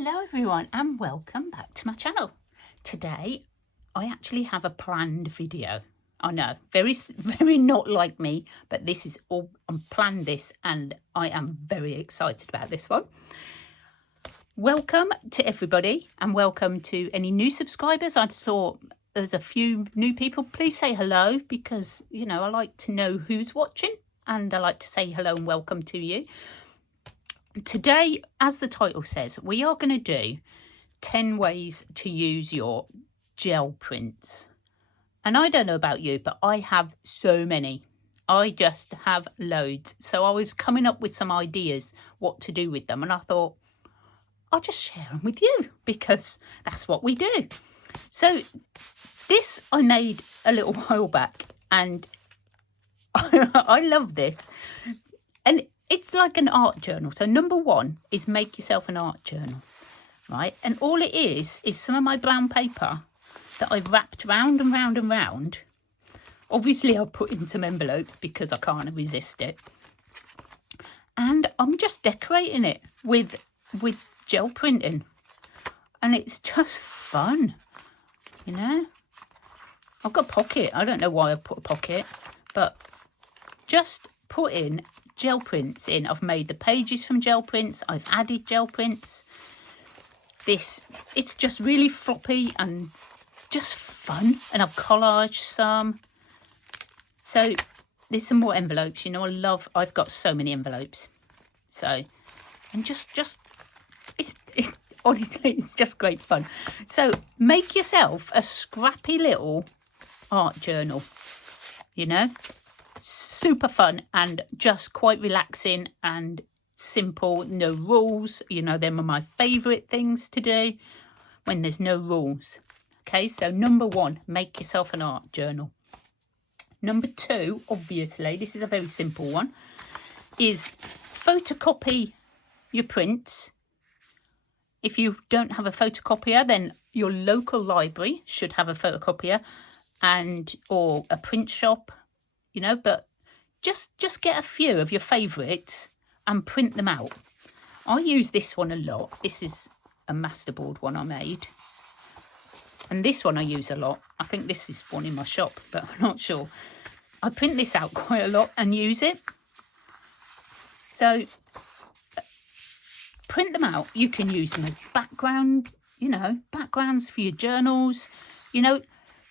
Hello everyone and welcome back to my channel. Today I actually have a planned video. I know, very not like me, but this is all, I'm planned this and I am very excited about this one. Welcome to everybody and welcome to any new subscribers. I saw there's a few new people. Please say hello because, you know, I like to know who's watching and I like to say hello and welcome to you. Today, as the title says, we are going to do 10 ways to use your gel prints. And I don't know about you, but I have so many. I just have loads. So I was coming up with some ideas what to do with them. And I thought, I'll just share them with you because that's what we do. So this I made a little while back and I love this. And it's like an art journal. So number one is make yourself an art journal, right? And all it is some of my brown paper that I've wrapped round and round and round. Obviously, I'll put in some envelopes because I can't resist it. And I'm just decorating it with gel printing. And it's just fun, you know? I've got a pocket. I don't know why I've put a pocket, but just put in gel prints in. I've made the pages from gel prints. I've added gel prints. It's just really floppy and just fun. And I've collaged some. So there's some more envelopes. You know, I've got so many envelopes. So, and just it's honestly, it's just great fun. So make yourself a scrappy little art journal, you know. Super fun and just quite relaxing and simple, no rules. You know, them are my favourite things to do when there's no rules. Okay, so number one, make yourself an art journal. Number two, obviously, this is a very simple one, is photocopy your prints. If you don't have a photocopier, then your local library should have a photocopier or a print shop. You know, but just get a few of your favourites and print them out. I use this one a lot. This is a masterboard one I made. And this one I use a lot. I think this is one in my shop, but I'm not sure. I print this out quite a lot and use it. So print them out. You can use them as background, you know, backgrounds for your journals, you know.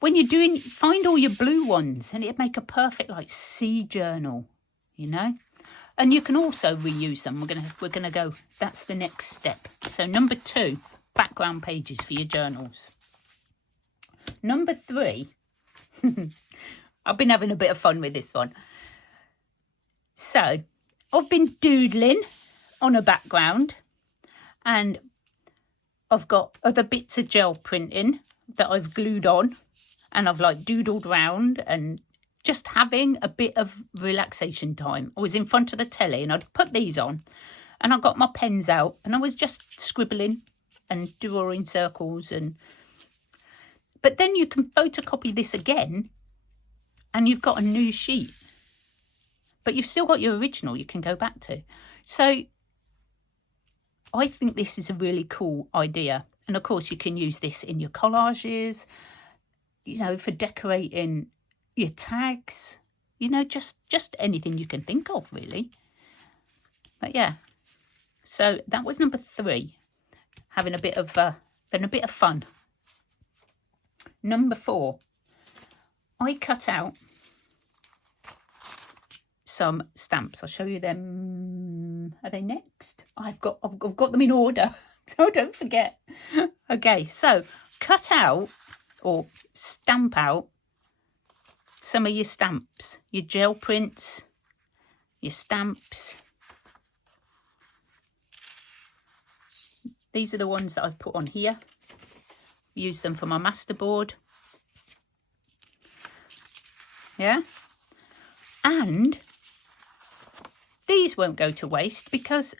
When you're doing, find all your blue ones and it'd make a perfect like sea journal, you know. And you can also reuse them. We're gonna go. That's the next step. So number two, background pages for your journals. Number three, I've been having a bit of fun with this one. So I've been doodling on a background, and I've got other bits of gel printing that I've glued on. And I've like doodled round and just having a bit of relaxation time. I was in front of the telly and I'd put these on and I got my pens out and I was just scribbling and drawing circles. But then you can photocopy this again and you've got a new sheet. But you've still got your original you can go back to. So I think this is a really cool idea. And of course you can use this in your collages, you know, for decorating your tags, you know, just anything you can think of, really. But yeah, so that was number three, having a bit of fun. Number four, I cut out some stamps. I'll show you them. Are they next? I've got them in order, so don't forget. Okay, so cut out or stamp out some of your stamps, your gel prints, your stamps. These are the ones that I've put on here. Use them for my masterboard. Yeah. And these won't go to waste because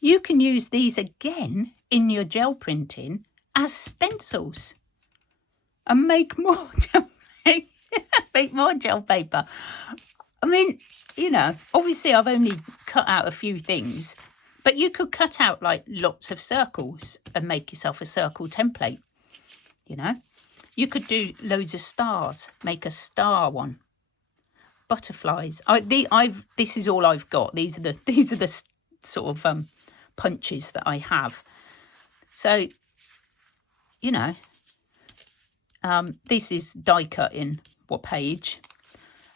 you can use these again in your gel printing as stencils. And make more gel paper. I mean, you know, obviously I've only cut out a few things, But you could cut out like lots of circles and make yourself a circle template, you know. You could do loads of stars, make a star one. Butterflies. This is all I've got. These are the sort of punches that I have. So, you know, this is die cutting. What page?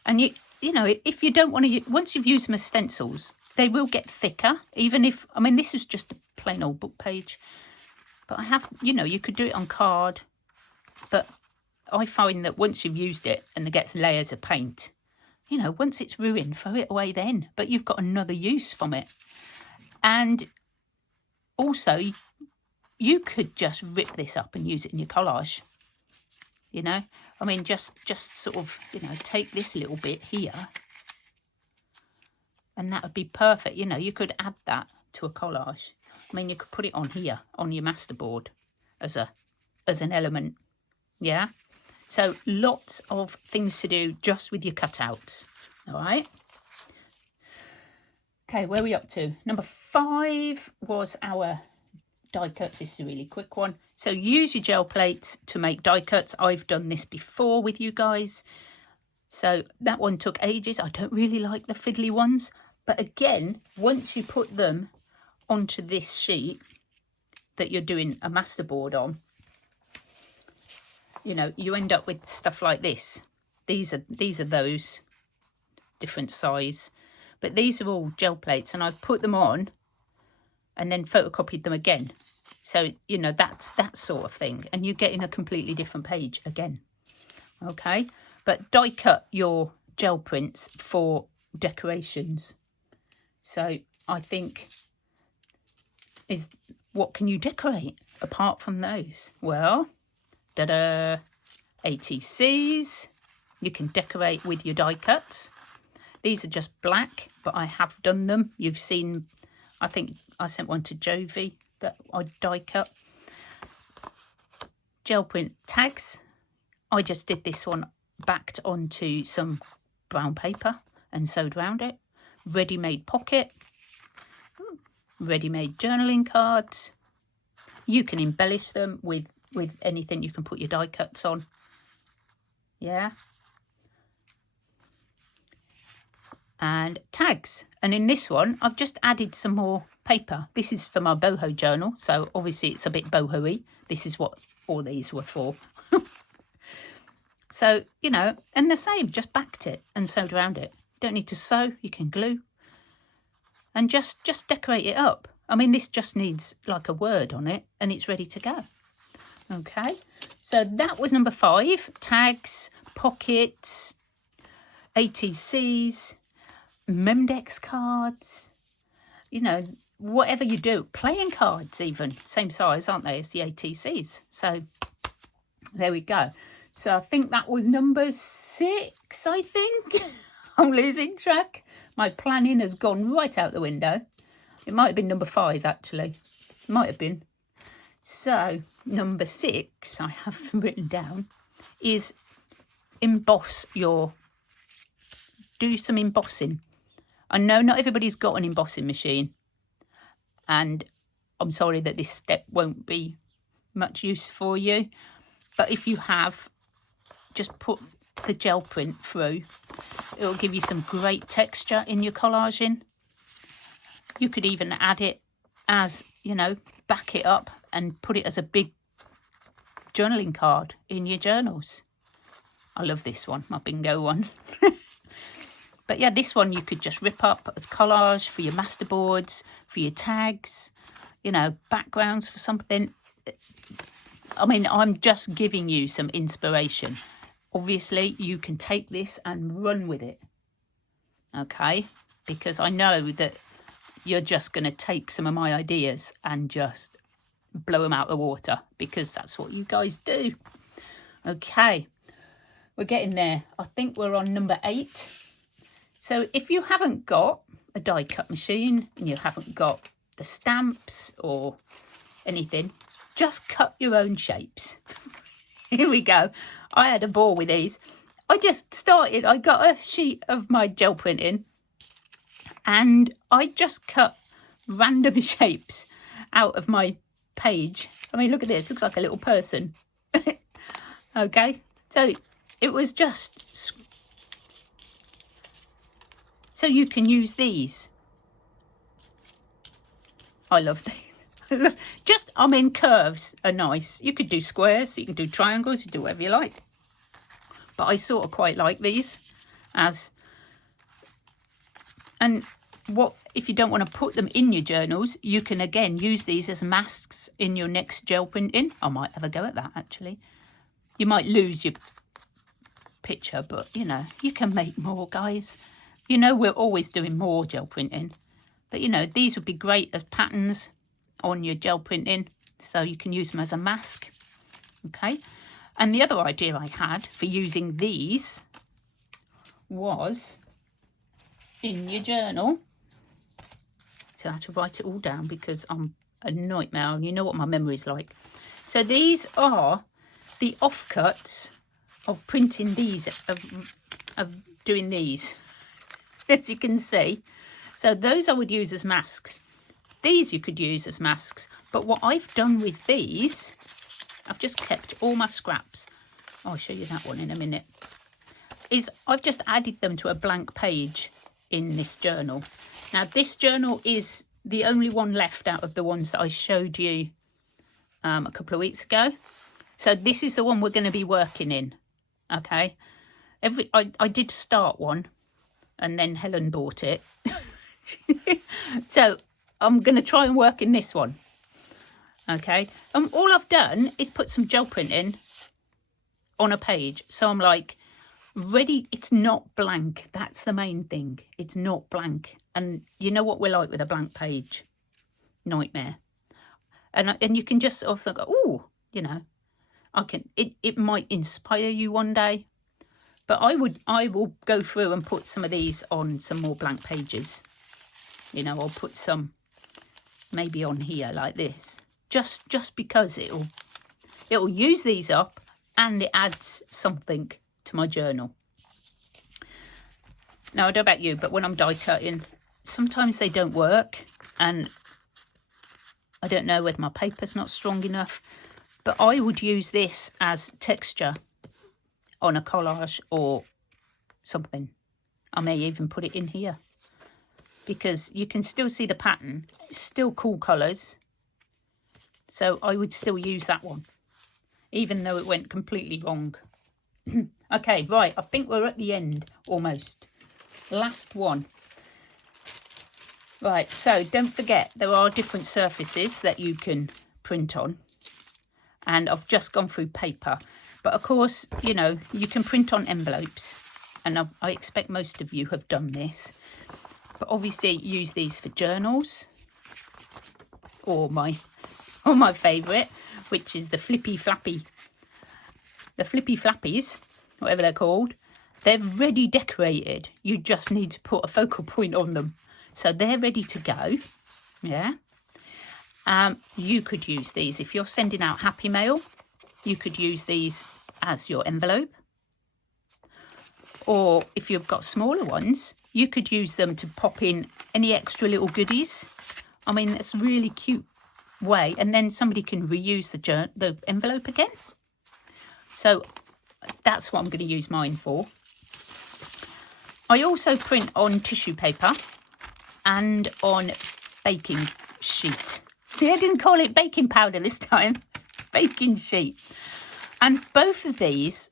And you know, if you don't want to, once you've used them as stencils, they will get thicker. Even if, I mean, this is just a plain old book page, but I have, you know, you could do it on card. But I find that once you've used it and it gets layers of paint, you know, once it's ruined, throw it away then. But you've got another use from it. And also, you could just rip this up and use it in your collage. You know, I mean, just sort of, you know, take this little bit here. And that would be perfect. You know, you could add that to a collage. I mean, you could put it on here, on your masterboard as an element. Yeah. So lots of things to do just with your cutouts. All right. Okay, where are we up to? Number 5 was our die cuts. This is a really quick one. So use your gel plates to make die cuts. I've done this before with you guys. So that one took ages. I don't really like the fiddly ones. But again, once you put them onto this sheet that you're doing a masterboard on, you know, you end up with stuff like this. These are those different size, but these are all gel plates, and I've put them on and then photocopied them again. So, you know, that's that sort of thing, and you're getting a completely different page again. Okay, but die cut your gel prints for decorations. So I think is, what can you decorate apart from those? Well, ta-da, ATCs. You can decorate with your die cuts. These are just black, but I have done them. You've seen, I think I sent one to Jovi that I die cut. Gel print tags. I just did this one backed onto some brown paper and sewed around it. Ready-made pocket. Ready-made journaling cards. You can embellish them with anything. You can put your die cuts on. Yeah. And tags. And in this one, I've just added some more paper. This is for my boho journal, so obviously it's a bit boho-y. This is what all these were for. So, you know, and the same, just backed it and sewed around it. Don't need to sew, you can glue. And just decorate it up. I mean, this just needs like a word on it and it's ready to go. Okay, so that was number 5. Tags, pockets, ATCs, Memdex cards, you know, whatever you do. Playing cards even, same size, aren't they, as the ATCs. So there we go. So I think that was number 6, I think. I'm losing track. My planning has gone right out the window. It might have been number 5, actually. Might have been. So number 6, I have written down, is emboss your, do some embossing. I know not everybody's got an embossing machine, and I'm sorry that this step won't be much use for you, but if you have, just put the gel print through. It'll give you some great texture in your collaging. You could even add it as, you know, back it up and put it as a big journaling card in your journals. I love this one, my bingo one. But yeah, this one you could just rip up as collage for your masterboards, for your tags, you know, backgrounds for something. I mean, I'm just giving you some inspiration. Obviously, you can take this and run with it, okay? Because I know that you're just going to take some of my ideas and just blow them out the water, because that's what you guys do. Okay, we're getting there. I think we're on number 8. So if you haven't got a die cut machine and you haven't got the stamps or anything, just cut your own shapes. Here we go. I had a ball with these. I just started, I got a sheet of my gel printing and I just cut random shapes out of my page. I mean, look at this, looks like a little person. Okay, so it was just so you can use these. I love these. I mean, curves are nice. You could do squares, you can do triangles, you do whatever you like. But I sort of quite like these as, and what if you don't want to put them in your journals, you can again use these as masks in your next gel printing. I might have a go at that actually. You might lose your picture, but you know, you can make more, guys. You know, we're always doing more gel printing, but you know, these would be great as patterns on your gel printing, so you can use them as a mask. Okay, and the other idea I had for using these was in your journal. So I had to write it all down because I'm a nightmare and you know what my memory's like. So these are the offcuts of printing these, of doing these, as you can see. So those I would use as masks. These you could use as masks. But what I've done with these, I've just kept all my scraps. I'll show you that one in a minute. Is I've just added them to a blank page in this journal. Now this journal is the only one left out of the ones that I showed you a couple of weeks ago. So this is the one we're going to be working in. Okay, I did start one and then Helen bought it. So I'm going to try and work in this one. Okay, all I've done is put some gel printing on a page. So I'm like, ready. It's not blank. That's the main thing. It's not blank. And you know what we're like with a blank page? Nightmare. And you can just sort of think, oh, you know, it might inspire you one day. But I will go through and put some of these on some more blank pages. You know, I'll put some maybe on here like this. Just because it'll use these up and it adds something to my journal. Now, I don't know about you, but when I'm die cutting, sometimes they don't work, and I don't know whether my paper's not strong enough, but I would use this as texture on a collage or something. I may even put it in here because you can still see the pattern. It's still cool colours, so I would still use that one even though it went completely wrong. Okay, right, I think we're at the end almost. Last one. Right, so don't forget there are different surfaces that you can print on, and I've just gone through paper, but of course, you know, you can print on envelopes, and I expect most of you have done this, but obviously use these for journals, or my favourite, which is the flippy flappies, whatever they're called. They're ready decorated. You just need to put a focal point on them. So they're ready to go. Yeah. You could use these if you're sending out happy mail. You could use these as your envelope. Or if you've got smaller ones, you could use them to pop in any extra little goodies. I mean, that's a really cute way. And then somebody can reuse the envelope again. So that's what I'm going to use mine for. I also print on tissue paper and on baking sheet. See, I didn't call it baking powder this time. Baking sheet. And both of these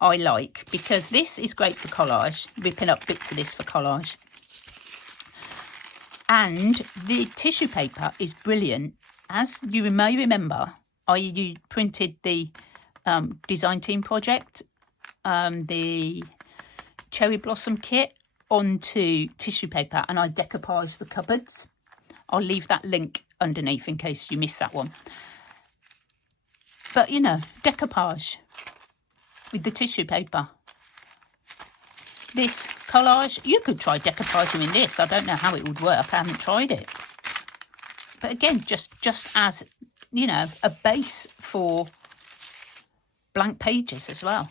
I like because this is great for collage, ripping up bits of this for collage. And the tissue paper is brilliant. As you may remember, I printed the design team project, the cherry blossom kit, onto tissue paper, and I decoupaged the cupboards. I'll leave that link underneath in case you missed that one. But you know, decoupage with the tissue paper. This collage, you could try decoupaging in this. I don't know how it would work. I haven't tried it. But again, just as, you know, a base for blank pages as well.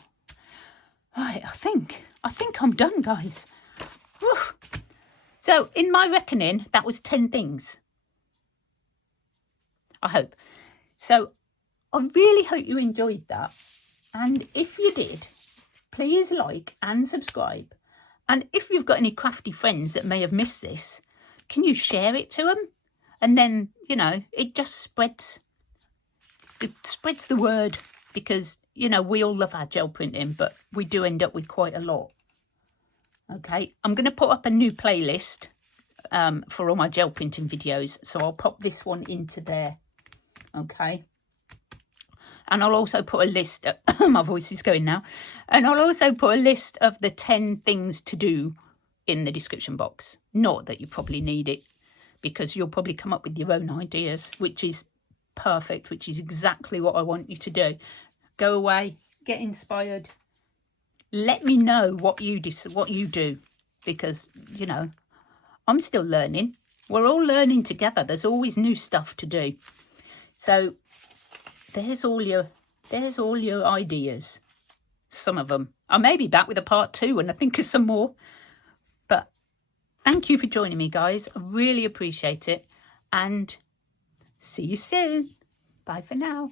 Right, I think I'm done, guys. Whew. So in my reckoning, that was 10 things. I hope. So I really hope you enjoyed that. And if you did, please like and subscribe. And if you've got any crafty friends that may have missed this, can you share it to them? And then, you know, it just spreads the word, because, you know, we all love our gel printing, but we do end up with quite a lot. Okay, I'm going to put up a new playlist for all my gel printing videos. So I'll pop this one into there. Okay. And I'll also put a list, my voice is going now. And I'll also put a list of the 10 things to do in the description box. Not that you probably need it, because you'll probably come up with your own ideas, which is perfect, which is exactly what I want you to do. Go away, get inspired. Let me know what you do, because, you know, I'm still learning. We're all learning together. There's always new stuff to do. So there's all your ideas. Some of them. I may be back with a part 2 when I think of some more. But thank you for joining me, guys. I really appreciate it. And see you soon. Bye for now.